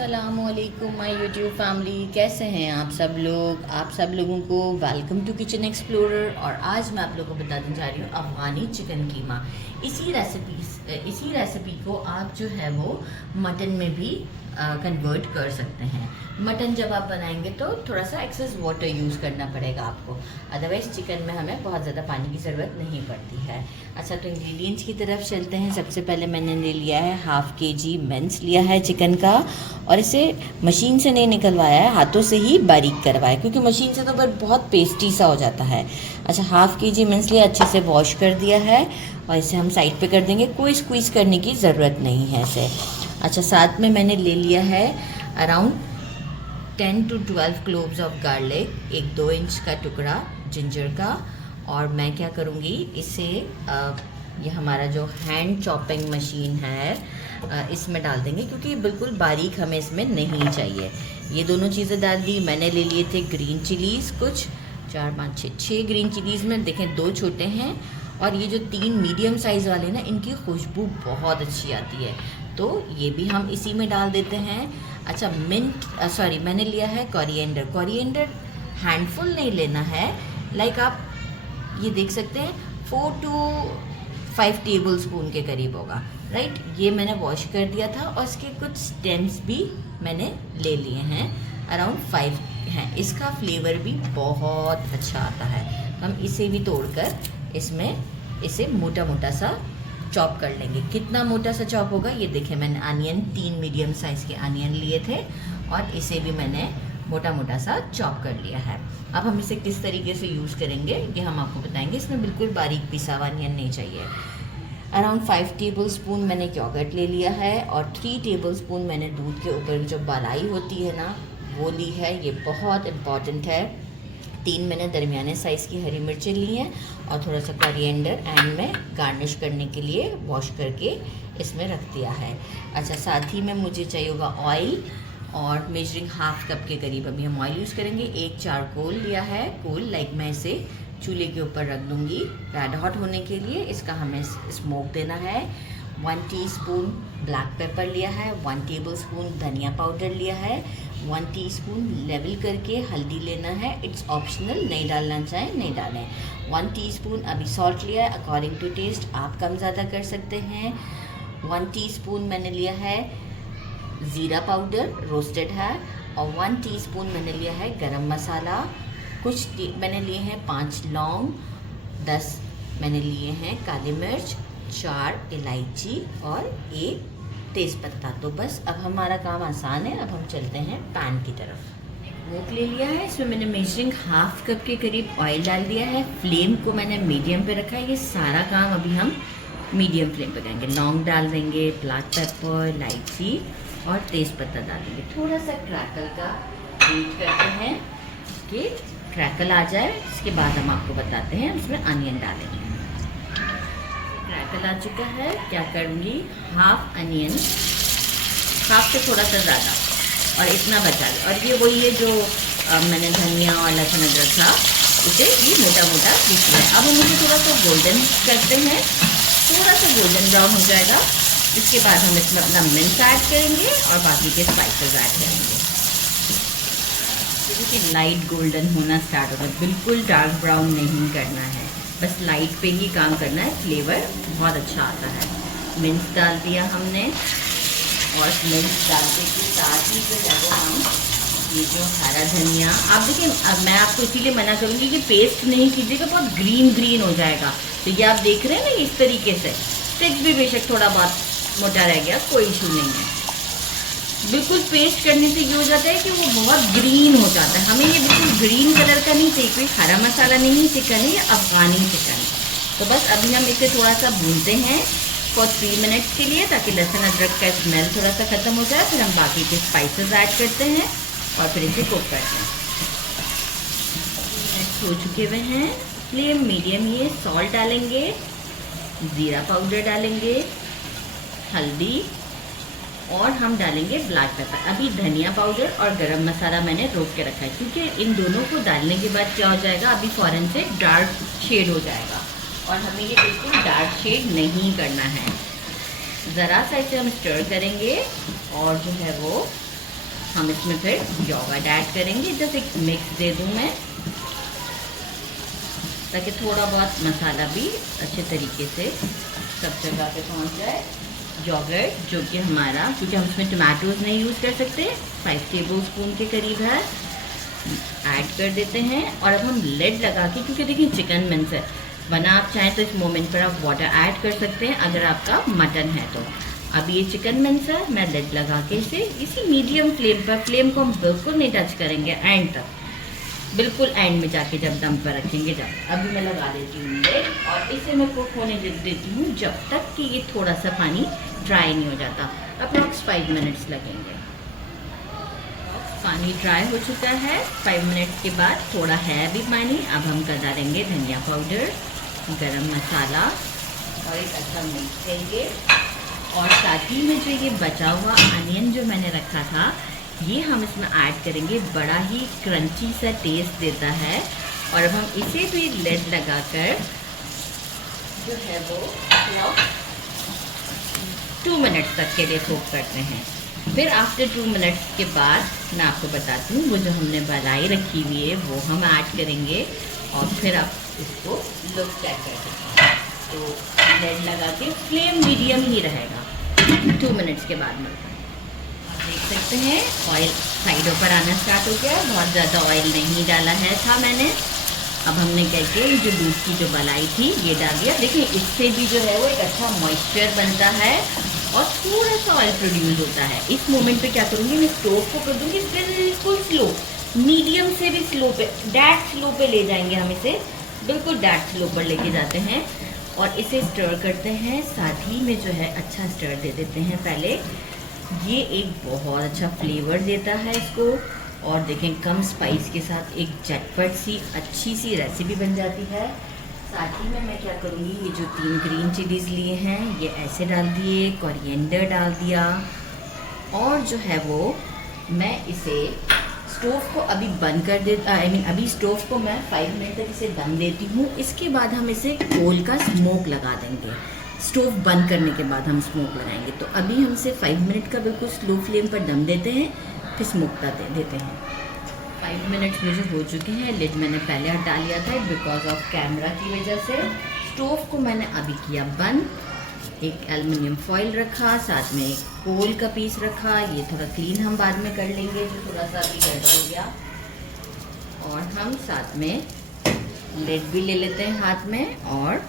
अस्सलामुअलैकुम my YouTube family, कैसे हैं आप सब लोग। आप सब लोगों को वेलकम टू किचन एक्सप्लोरर। और आज मैं आप लोगों को बताने जा रही हूँ अफ़गानी चिकन कीमा। इसी रेसिपी को आप जो है वो मटन में भी कन्वर्ट कर सकते हैं। मटन जब आप बनाएंगे तो थोड़ा सा एक्सेस वाटर यूज़ करना पड़ेगा आपको, अदरवाइज़ चिकन में हमें बहुत ज़्यादा पानी की ज़रूरत नहीं पड़ती है। अच्छा, तो इंग्रेडिएंट्स की तरफ चलते हैं। सबसे पहले मैंने ले लिया है 1/2 kg मिन्स लिया है चिकन का, और इसे मशीन से नहीं निकलवाया है, हाथों से ही बारीक करवाया, क्योंकि मशीन से तो बहुत पेस्टी सा हो जाता है। अच्छा, 1/2 kg मिन्स लिया, अच्छे से वॉश कर दिया है और इसे हम साइड पे कर देंगे। कोई स्क्वीज़ करने की ज़रूरत नहीं है इसे। अच्छा, साथ में मैंने ले लिया है around 10 to 12 cloves of garlic, 1-2 inch का टुकड़ा जिंजर का। और मैं क्या करूँगी, इसे ये हमारा जो हैंड चॉपिंग मशीन है इसमें डाल देंगे, क्योंकि बिल्कुल बारीक हमें इसमें नहीं चाहिए। ये दोनों चीज़ें डाल दी। मैंने ले लिए थे ग्रीन चिलीज़, कुछ 4 5 6 ग्रीन चिलीज़ में देखें 2 छोटे हैं, और ये जो 3 मीडियम साइज़ वाले ना, इनकी खुशबू बहुत अच्छी आती है, तो ये भी हम इसी में डाल देते हैं। अच्छा, मैंने लिया है कोरिएंडर हैंडफुल नहीं लेना है, लाइक आप ये देख सकते हैं 4 to 5 टेबल स्पून के करीब होगा, राइट। ये मैंने वॉश कर दिया था, और इसके कुछ स्टेम्स भी मैंने ले लिए हैं, अराउंड 5 हैं। इसका फ्लेवर भी बहुत अच्छा आता है, हम इसे भी तोड़कर इसे मोटा मोटा सा चॉप कर लेंगे। कितना मोटा सा चॉप होगा, ये देखें, मैंने अनियन 3 मीडियम साइज़ के अनियन लिए थे, और इसे भी मैंने मोटा मोटा सा चॉप कर लिया है। अब हम इसे किस तरीके से यूज़ करेंगे ये हम आपको बताएंगे। इसमें बिल्कुल बारीक पिसा हुआ अनियन नहीं चाहिए। अराउंड 5 टेबल स्पून मैंने योगर्ट ले लिया है, और 3 टेबल स्पून मैंने दूध के ऊपर जो मलाई होती है ना, वो ली है। ये बहुत इम्पॉर्टेंट है। 3 मैंने दरमियाने साइज़ की हरी मिर्चें ली हैं, और थोड़ा सा कोरिएंडर एंड में गार्निश करने के लिए वॉश करके इसमें रख दिया है। अच्छा, साथ ही में मुझे चाहिए होगा ऑयल, और मेजरिंग 1/2 कप के करीब अभी हम ऑयल यूज़ करेंगे। एक चारकोल लिया है, कोल लाइक मैं इसे चूल्हे के ऊपर रख दूँगी रेड हॉट होने के लिए, इसका हमें स्मोक देना है। 1 टीस्पून ब्लैक पेपर लिया है, 1 टेबल स्पून धनिया पाउडर लिया है, 1 टीस्पून लेवल करके हल्दी लेना है। इट्स ऑप्शनल, नहीं डालना चाहें नहीं डालें। 1 टीस्पून अभी सॉल्ट लिया है, अकॉर्डिंग टू टेस्ट आप कम ज़्यादा कर सकते हैं। 1 टीस्पून मैंने लिया है ज़ीरा पाउडर, रोस्टेड है, और 1 टीस्पून मैंने लिया है गरम मसाला। मैंने लिए हैं 5 लौंग, 10 मैंने लिए हैं काली मिर्च, 4 इलायची और 1 तेज़पत्ता। तो बस अब हमारा काम आसान है। अब हम चलते हैं पैन की तरफ। वोक ले लिया है, इसमें मैंने मेजरिंग 1/2 कप के करीब ऑयल डाल दिया है। फ्लेम को मैंने मीडियम पे रखा है। ये सारा काम अभी हम मीडियम फ्लेम पे करेंगे। लौंग डाल देंगे, ब्लैक पेपर, इलायची और तेज़पत्ता डालेंगे। थोड़ा सा क्रैकल का वेट करते हैं कि क्रैकल आ जाए, इसके बाद हम आपको बताते हैं उसमें अनियन डालेंगे। क्रैकल आ चुका है, क्या करूँगी, 1/2 अनियन, 1/2 से थोड़ा सा ज़्यादा, और इतना बचा ले। और ये वही है जो मैंने धनिया और लहसुन अदरक था, उसे भी मोटा मोटा पीसना है। अब हम इसे थोड़ा सा गोल्डन करते हैं, थोड़ा सा गोल्डन ब्राउन हो जाएगा। इसके बाद हम इसमें अपना मिर्च ऐड करेंगे और बाकी के स्पाइसेस ऐड करेंगे। देखिए, लाइट गोल्डन होना स्टार्ट होगा, बिल्कुल डार्क ब्राउन नहीं करना है, बस लाइट पे ही काम करना है, फ्लेवर बहुत अच्छा आता है। मिर्च डाल दिया हमने, और मिर्च डालने के साथ ही जो है वो हम ये जो हरा धनिया, आप देखिए, मैं आपको इसीलिए मना करूँगी कि पेस्ट नहीं कीजिएगा, बहुत ग्रीन हो जाएगा। तो ये आप देख रहे हैं ना, इस तरीके से स्टिक्स भी बेशक थोड़ा बहुत मोटा रह गया, कोई इशू नहीं है। बिल्कुल पेस्ट करने से ये हो जाता है कि वो बहुत ग्रीन हो जाता है। हमें ये बिल्कुल ग्रीन कलर का नहीं चाहिए, कोई हरा मसाला नहीं चिकन है, ये अफ़गानी चिकन है। तो बस अभी हम इसे थोड़ा सा भूनते हैं फॉर 3 मिनट्स के लिए, ताकि लहसुन अदरक का स्मेल थोड़ा सा ख़त्म हो जाए। फिर हम बाकी के स्पाइसेस ऐड करते हैं और फिर इसे कुक करते हैं। मिनट्स हो चुके हुए हैं, फ्लेम मीडियम ही है। सॉल्ट डालेंगे, ज़ीरा पाउडर डालेंगे, हल्दी, और हम डालेंगे ब्लैक पेपर। अभी धनिया पाउडर और गरम मसाला मैंने रोक के रखा है, क्योंकि इन दोनों को डालने के बाद क्या हो जाएगा, अभी फ़ौरन से डार्क शेड हो जाएगा, और हमें ये बिल्कुल डार्क शेड नहीं करना है। ज़रा सा इसे हम स्टर करेंगे, और जो है वो हम इसमें फिर योगर्ट ऐड करेंगे। जस्ट एक मिक्स दे दूँ मैं, ताकि थोड़ा बहुत मसाला भी अच्छे तरीके से सब जगह पे पहुंच जाए। योगर्ट जो कि हमारा, क्योंकि हम इसमें टमाटोज़ नहीं यूज़ कर सकते, 5 टेबलस्पून के करीब है, ऐड कर देते हैं। और अब हम लिड लगा के, क्योंकि देखिए चिकन मिन्स है, वरना आप चाहें तो इस मोमेंट पर आप वाटर ऐड कर सकते हैं अगर आपका मटन है तो। अब ये चिकन मिन्स है, मैं लिड लगा के इसे इसी मीडियम फ्लेम पर, फ्लेम को हम बिल्कुल नहीं टच करेंगे एंड तक, बिल्कुल एंड में जाके जब दम पर रखेंगे जब। अभी मैं लगा देती हूँ लिड और इसे मैं कुक होने दे देती हूँ जब तक कि ये थोड़ा सा पानी ड्राई नहीं हो जाता। अप्रॉक्स 5 मिनट्स लगेंगे। पानी ड्राई हो चुका है 5 मिनट्स के बाद, थोड़ा है अभी पानी। अब हम कर डालेंगे धनिया पाउडर, गरम मसाला और एक अच्छा मिक्स देंगे। और साथ ही में जो ये बचा हुआ अनियन जो मैंने रखा था, ये हम इसमें ऐड करेंगे। बड़ा ही क्रंची सा टेस्ट देता है। और अब हम इसे भी लिड लगाकर जो है वो 2 मिनट्स तक के लिए कुक करते हैं। फिर आफ्टर 2 मिनट्स के बाद मैं आपको बताती हूँ, वो जो हमने मलाई रखी हुई है वो हम ऐड करेंगे। और फिर आप इसको लुक चेक कर सकते हैं। तो लिड लगा के फ्लेम मीडियम ही रहेगा। 2 मिनट्स के बाद मिलते हैं। देख सकते हैं ऑयल साइडों पर आना स्टार्ट हो गया। बहुत ज़्यादा ऑयल नहीं डाला है था मैंने। अब हमने क्या किया, जो दूध की जो मलाई थी ये डाल दिया। देखिए इससे भी जो है वो एक अच्छा मॉइस्चर बनता है और थोड़ा सा ऑयल प्रोड्यूस होता है। इस मोमेंट पे क्या करूँगी, मैं स्टोव को कर दूँगी बिल्कुल स्लो, मीडियम से भी स्लो पे, डैट स्लो पे ले जाएंगे हम इसे, बिल्कुल डैट स्लो पर लेके जाते हैं और इसे स्टर करते हैं। साथ ही में जो है अच्छा स्टर दे देते हैं पहले। ये एक बहुत अच्छा फ्लेवर देता है इसको। और देखें कम स्पाइस के साथ एक झटपट सी अच्छी सी रेसिपी बन जाती है। साथ ही में मैं क्या करूँगी, ये जो 3 ग्रीन चिलीज़ लिए हैं ये ऐसे डाल दिए, कोरिएंडर डाल दिया। और जो है वो मैं इसे स्टोव को अभी बंद कर देता, अभी स्टोव को मैं 5 मिनट तक इसे दम देती हूँ। इसके बाद हम इसे कोल का स्मोक लगा देंगे। स्टोव बंद करने के बाद हम स्मोक लगाएंगे। तो अभी हम इसे 5 मिनट का बिल्कुल स्लो फ्लेम पर दम देते हैं, फिर स्मोक का देते हैं। 5 मिनट्स मुझे हो चुके हैं। लिड मैंने पहले हटा लिया था बिकॉज ऑफ कैमरा की वजह से। स्टोव को मैंने अभी किया बंद, एक एल्युमिनियम फॉइल रखा, साथ में एक कोल का पीस रखा। ये थोड़ा क्लीन हम बाद में कर लेंगे, जो थोड़ा सा अभी गड़बड़ हो गया। और हम साथ में लिड भी ले लेते हैं हाथ में और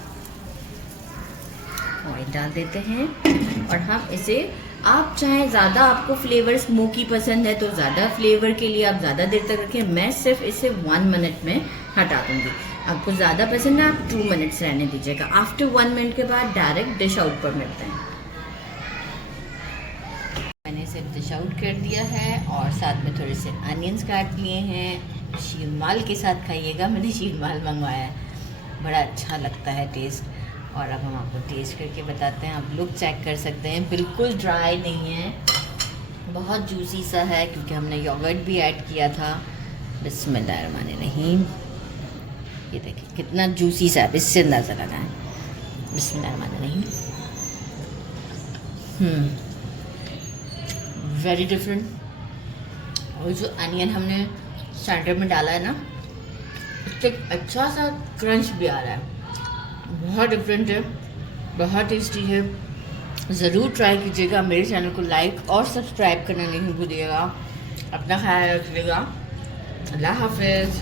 ऑयल डाल देते हैं। और हम इसे, आप चाहें ज़्यादा आपको फ्लेवर स्मोकी पसंद है तो ज़्यादा फ्लेवर के लिए आप ज़्यादा देर तक रखें। मैं सिर्फ इसे 1 मिनट में हटा दूँगी। आपको ज़्यादा पसंद है आप 2 मिनट्स रहने दीजिएगा। आफ्टर 1 मिनट के बाद डायरेक्ट डिश आउट पर मिलते हैं। मैंने इसे डिश आउट कर दिया है और साथ में थोड़े से अनियंस काट लिए हैं। शीरमाल के साथ खाइएगा, मैंने शीरमाल मंगवाया है, बड़ा अच्छा लगता है टेस्ट। और अब हम आपको टेस्ट करके बताते हैं। आप लुक चेक कर सकते हैं, बिल्कुल ड्राई नहीं है, बहुत जूसी सा है क्योंकि हमने योगर्ट भी ऐड किया था। बिस्मिल्लाहिर्रहमानिर्रहीम, ये देखिए कितना जूसी सा है, इससे अंदाज़ा लगा है। बिस्मिल्लाहिर्रहमानिर्रहीम। Very different. और जो अनियन हमने स्टार्टर में डाला है ना, इससे एक अच्छा सा क्रंच भी आ रहा है, बहुत डिफरेंट है, बहुत टेस्टी है। ज़रूर ट्राई कीजिएगा। मेरे चैनल को लाइक और सब्सक्राइब करना नहीं भूलिएगा। अपना ख्याल रखिएगा। अल्लाह हाफिज़।